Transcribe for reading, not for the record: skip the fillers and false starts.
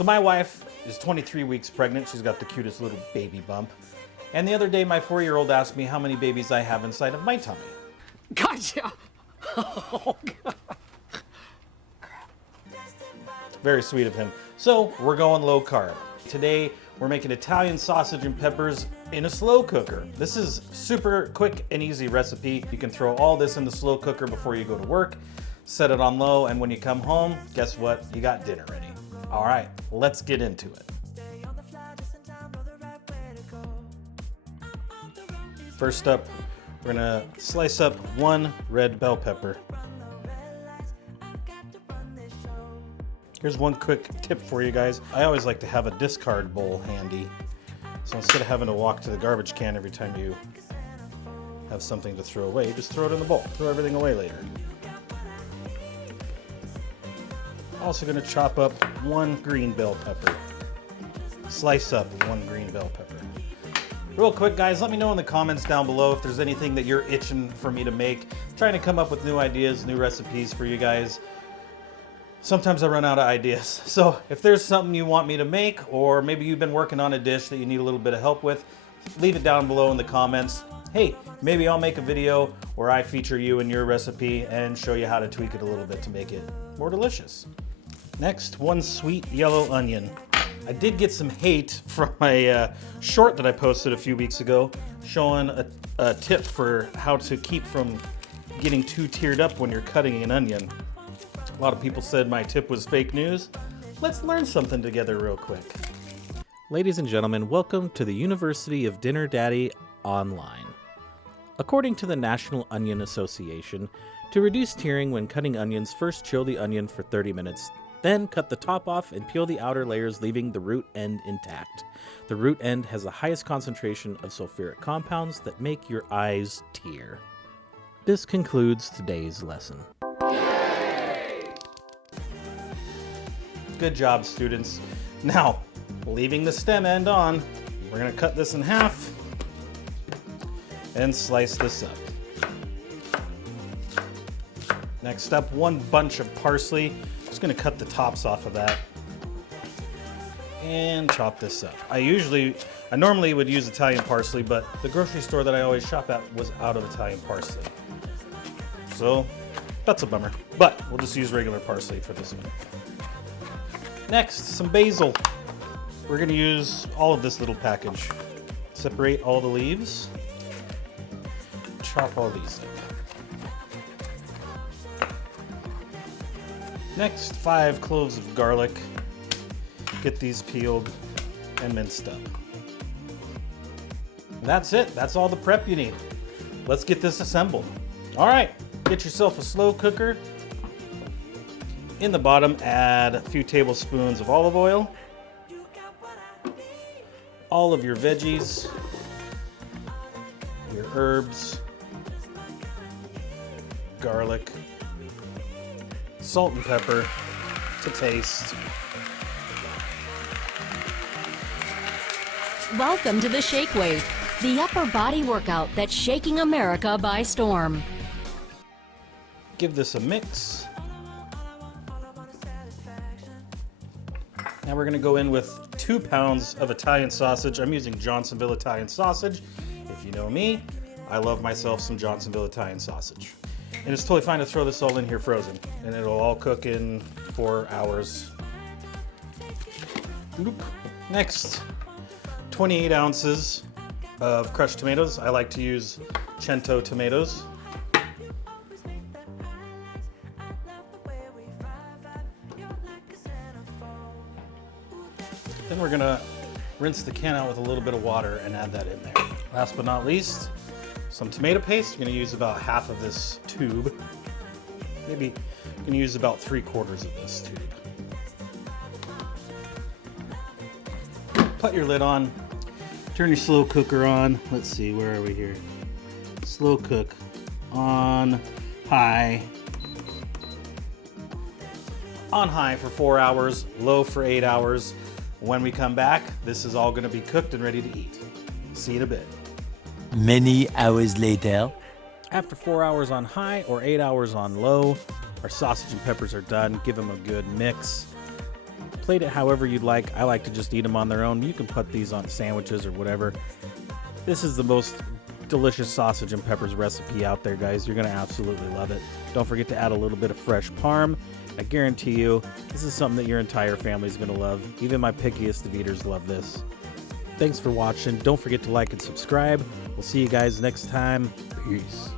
So my wife is 23 weeks pregnant. She's got the cutest little baby bump. And the other day, my 4-year-old asked me how many babies I have inside of my tummy. Gotcha. Oh, God. Very sweet of him. So we're going low carb. Today, we're making Italian sausage and peppers in a slow cooker. This is super quick and easy recipe. You can throw all this in the slow cooker before you go to work, set it on low, and when you come home, guess what? You got dinner ready. All right, let's get into it. First up, we're gonna slice up 1 red bell pepper. Here's one quick tip for you guys. I always like to have a discard bowl handy. So instead of having to walk to the garbage can every time you have something to throw away, just throw it in the bowl. Throw everything away later. Also gonna chop up 1 green bell pepper. Slice up 1 green bell pepper. Real quick, guys, let me know in the comments down below if there's anything that you're itching for me to make. I'm trying to come up with new ideas, new recipes for you guys. Sometimes I run out of ideas. So if there's something you want me to make, or maybe you've been working on a dish that you need a little bit of help with, leave it down below in the comments. Hey, maybe I'll make a video where I feature you in your recipe and show you how to tweak it a little bit to make it more delicious. Next, 1 sweet yellow onion. I did get some hate from my short that I posted a few weeks ago showing a tip for how to keep from getting too teared up when you're cutting an onion. A lot of people said my tip was fake news. Let's learn something together real quick. Ladies and gentlemen, welcome to the University of Dinner Daddy Online. According to the National Onion Association, to reduce tearing when cutting onions, first chill the onion for 30 minutes. Then cut the top off and peel the outer layers, leaving the root end intact. The root end has the highest concentration of sulfuric compounds that make your eyes tear. This concludes today's lesson. Good job, students. Now, leaving the stem end on, we're gonna cut this in half and slice this up. Next up, 1 bunch of parsley. Just gonna cut the tops off of that and chop this up. I normally would use Italian parsley, but the grocery store that I always shop at was out of Italian parsley. So that's a bummer, but we'll just use regular parsley for this one. Next, some basil. We're gonna use all of this little package. Separate all the leaves. Chop all these up. Next, 5 cloves of garlic. Get these peeled and minced up. That's it. That's all the prep you need. Let's get this assembled. All right, get yourself a slow cooker. In the bottom, add a few tablespoons of olive oil. All of your veggies, your herbs, garlic, salt and pepper to taste. Welcome to the Shake Weight, the upper body workout that's shaking America by storm. Give this a mix. Now we're gonna go in with 2 pounds of Italian sausage. I'm using Johnsonville Italian sausage. If you know me, I love myself some Johnsonville Italian sausage. And it's totally fine to throw this all in here frozen, and it'll all cook in 4 hours. Next, 28 ounces of crushed tomatoes. I like to use Cento tomatoes. Then we're gonna rinse the can out with a little bit of water and add that in there. Last but not least, some tomato paste. You're gonna use about half of this tube. Maybe you're gonna use about 3/4 of this tube. Put your lid on, turn your slow cooker on. Let's see, where are we here? Slow cook on high. On high for 4 hours, low for 8 hours. When we come back, this is all gonna be cooked and ready to eat. See you in a bit. Many hours later. After 4 hours on high or 8 hours on low, our sausage and peppers are done. Give them a good mix. plate it however you'd like. I like to just eat them on their own. You can put these on sandwiches or whatever. This is the most delicious sausage and peppers recipe out there, guys. You're going to absolutely love it. Don't forget to add a little bit of fresh parm. I guarantee you, this is something that your entire family is going to love. Even my pickiest of eaters love this. Thanks for watching. Don't forget to like and subscribe. We'll see you guys next time. Peace.